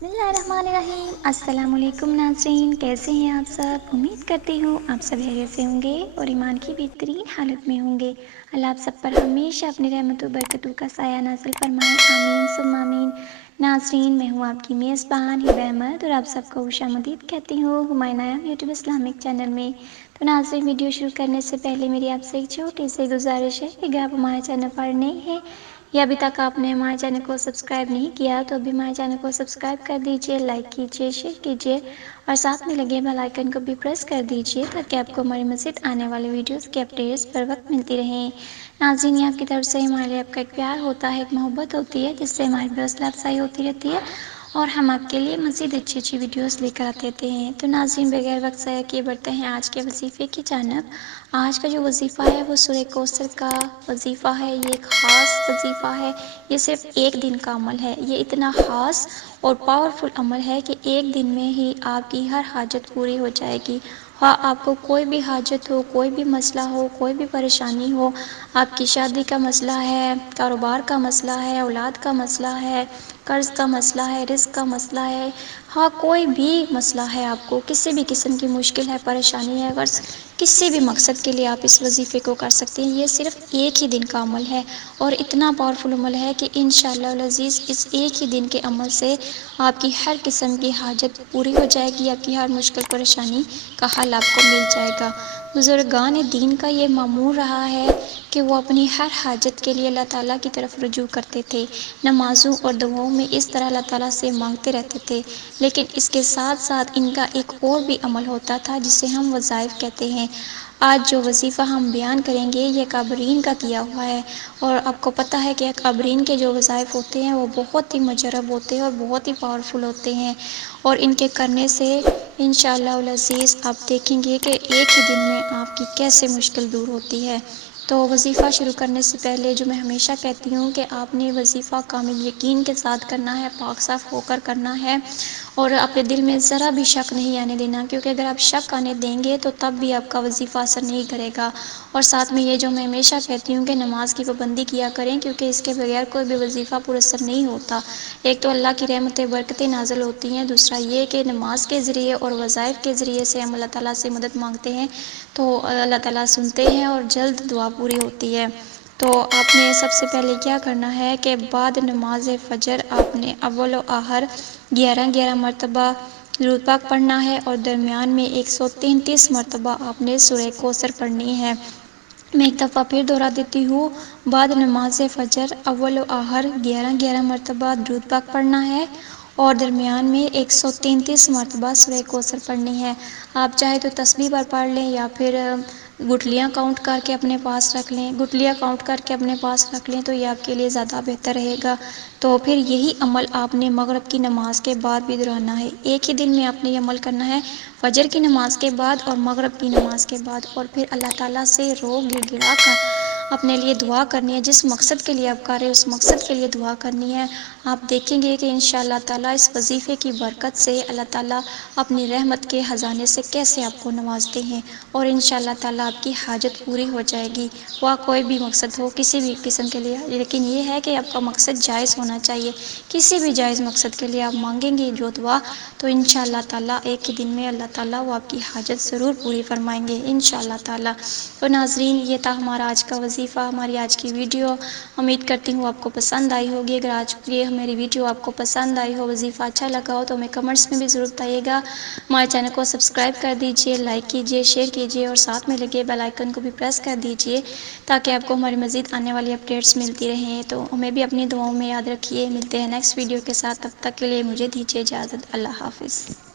بسم اللہ الرحمن الرحیم۔ السلام علیکم ناظرین، کیسے ہیں آپ سب؟ امید کرتی ہوں آپ سب خیریت سے ہوں گے اور ایمان کی بہترین حالت میں ہوں گے۔ اللہ آپ سب پر ہمیشہ اپنی رحمت و برکتوں کا سایہ نازل فرمائے، آمین ثم آمین۔ ناظرین، میں ہوں آپ کی میزبان ہبہ احمد اور آپ سب کو خوش آمدید کہتی ہوں ہمارے نیا یوٹیوب اسلامک چینل میں۔ تو ناظرین، ویڈیو شروع کرنے سے پہلے میری آپ سے ایک چھوٹی سی گزارش ہے کہ اگر آپ ہمارے چینل پر نئے ہیں یا ابھی تک آپ نے ہمارے چینل کو سبسکرائب نہیں کیا تو ابھی ہمارے چینل کو سبسکرائب کر دیجئے، لائک کیجئے، شیئر کیجئے اور ساتھ میں لگے بیل آئیکن کو بھی پریس کر دیجئے تاکہ آپ کو ہماری مزید آنے والے ویڈیوز کی اپڈیٹس پر وقت ملتی رہیں۔ ناظرین، یہ آپ کی طرف سے ہمارے لیے آپ کا ایک پیار ہوتا ہے، ایک محبت ہوتی ہے جس سے ہماری بھی حوصلہ افزائی ہوتی رہتی ہے اور ہم آپ کے لیے مزید اچھی ویڈیوز لے کر آتے رہتے ہیں۔ تو ناظرین، بغیر وقت ضائع کیے بڑھتے ہیں آج کے وظیفے کی جانب۔ آج کا جو وظیفہ ہے وہ سورہ کوثر کا وظیفہ ہے۔ یہ ایک خاص وظیفہ ہے، یہ صرف ایک دن کا عمل ہے۔ یہ اتنا خاص اور پاورفل عمل ہے کہ ایک دن میں ہی آپ کی ہر حاجت پوری ہو جائے گی۔ خواہ آپ کو کوئی بھی حاجت ہو، کوئی بھی مسئلہ ہو، کوئی بھی پریشانی ہو، آپ کی شادی کا مسئلہ ہے، کاروبار کا مسئلہ ہے، اولاد کا مسئلہ ہے، قرض کا مسئلہ ہے، رزق کا مسئلہ ہے، ہاں کوئی بھی مسئلہ ہے، آپ کو کسی بھی قسم کی مشکل ہے، پریشانی ہے، غرض کسی بھی مقصد کے لیے آپ اس وظیفے کو کر سکتے ہیں۔ یہ صرف ایک ہی دن کا عمل ہے اور اتنا پاورفل عمل ہے کہ انشاءاللہ العزیز اس ایک ہی دن کے عمل سے آپ کی ہر قسم کی حاجت پوری ہو جائے گی، آپ کی ہر مشکل پریشانی کا حل آپ کو مل جائے گا۔ بزرگان دین کا یہ معمول رہا ہے کہ وہ اپنی ہر حاجت کے لیے اللہ تعالیٰ کی طرف رجوع کرتے تھے، نمازوں اور دعاؤں میں اس طرح اللہ تعالیٰ سے مانگتے رہتے تھے۔ لیکن اس کے ساتھ ساتھ ان کا ایک اور بھی عمل ہوتا تھا جسے ہم وظائف کہتے ہیں۔ آج جو وظیفہ ہم بیان کریں گے یہ اکابرین کا کیا ہوا ہے اور آپ کو پتہ ہے کہ اکابرین کے جو وظائف ہوتے ہیں وہ بہت ہی مجرب ہوتے ہیں اور بہت ہی پاورفل ہوتے ہیں اور ان کے کرنے سے انشاءاللہ العزیز آپ دیکھیں گے کہ ایک ہی دن میں آپ کی کیسے مشکل دور ہوتی ہے۔ تو وظیفہ شروع کرنے سے پہلے جو میں ہمیشہ کہتی ہوں کہ آپ نے وظیفہ کامل یقین کے ساتھ کرنا ہے، پاک صاف ہو کر کرنا ہے اور اپنے دل میں ذرا بھی شک نہیں آنے دینا، کیونکہ اگر آپ شک آنے دیں گے تو تب بھی آپ کا وظیفہ اثر نہیں کرے گا۔ اور ساتھ میں یہ جو میں ہمیشہ کہتی ہوں کہ نماز کی پابندی کیا کریں، کیونکہ اس کے بغیر کوئی بھی وظیفہ پر اثر نہیں ہوتا۔ ایک تو اللہ کی رحمتیں برکتیں نازل ہوتی ہیں، دوسرا یہ کہ نماز کے ذریعے اور وظائف کے ذریعے سے ہم اللہ تعالیٰ سے مدد مانگتے ہیں تو اللہ تعالیٰ سنتے ہیں اور جلد دعا پوری ہوتی ہے۔ تو آپ نے سب سے پہلے کیا کرنا ہے کہ بعد نماز فجر آپ نے اول و آخر 11 مرتبہ درود پاک پڑھنا ہے اور درمیان میں 133 مرتبہ آپ نے سورہ کوثر پڑھنی ہے۔ میں ایک دفعہ پھر دہرا دیتی ہوں، بعد نماز فجر اول و آخر 11 مرتبہ درود پاک پڑھنا ہے اور درمیان میں 133 مرتبہ سورہ کوثر پڑھنی ہے۔ آپ چاہے تو تسبیح پر پڑھ لیں یا پھر گٹھلیاں کاؤنٹ کر کے اپنے پاس رکھ لیں، گٹھلیاں کاؤنٹ کر کے اپنے پاس رکھ لیں تو یہ آپ کے لیے زیادہ بہتر رہے گا۔ تو پھر یہی عمل آپ نے مغرب کی نماز کے بعد بھی دہرانا ہے۔ ایک ہی دن میں آپ نے یہ عمل کرنا ہے، فجر کی نماز کے بعد اور مغرب کی نماز کے بعد، اور پھر اللہ تعالیٰ سے رو گڑ گڑا کر اپنے لیے دعا کرنی ہے۔ جس مقصد کے لیے آپ کر رہے ہیں اس مقصد کے لیے دعا کرنی ہے۔ آپ دیکھیں گے کہ انشاءاللہ تعالیٰ اس وظیفے کی برکت سے اللہ تعالیٰ اپنی رحمت کے خزانے سے کیسے آپ کو نوازتے ہیں اور انشاءاللہ تعالیٰ آپ کی حاجت پوری ہو جائے گی، وہ کوئی بھی مقصد ہو کسی بھی قسم کے لیے۔ لیکن یہ ہے کہ آپ کا مقصد جائز ہونا چاہیے، کسی بھی جائز مقصد کے لیے آپ مانگیں گے جو دعا تو انشاءاللہ تعالیٰ ایک ہی دن میں اللہ تعالیٰ وہ آپ کی حاجت ضرور پوری فرمائیں گے انشاءاللہ تعالیٰ۔ تو ناظرین، یہ تھا ہمارا آج کا وظیفہ، ہماری آج کی ویڈیو۔ امید کرتی ہوں آپ کو پسند آئی ہوگی۔ اگر آج یہ میری ویڈیو آپ کو پسند آئی ہو، وظیفہ اچھا لگا ہو تو ہمیں کمنٹس میں بھی ضرور بتائیے گا۔ ہمارے چینل کو سبسکرائب کر دیجئے، لائک کیجئے، شیئر کیجئے اور ساتھ میں لگے بیل آئیکن کو بھی پریس کر دیجئے تاکہ آپ کو ہماری مزید آنے والی اپڈیٹس ملتی رہیں۔ تو ہمیں بھی اپنی دعاؤں میں یاد رکھیے۔ ملتے ہیں نیکسٹ ویڈیو کے ساتھ، تب تک کے لیے مجھے دیجئے اجازت۔ اللہ حافظ۔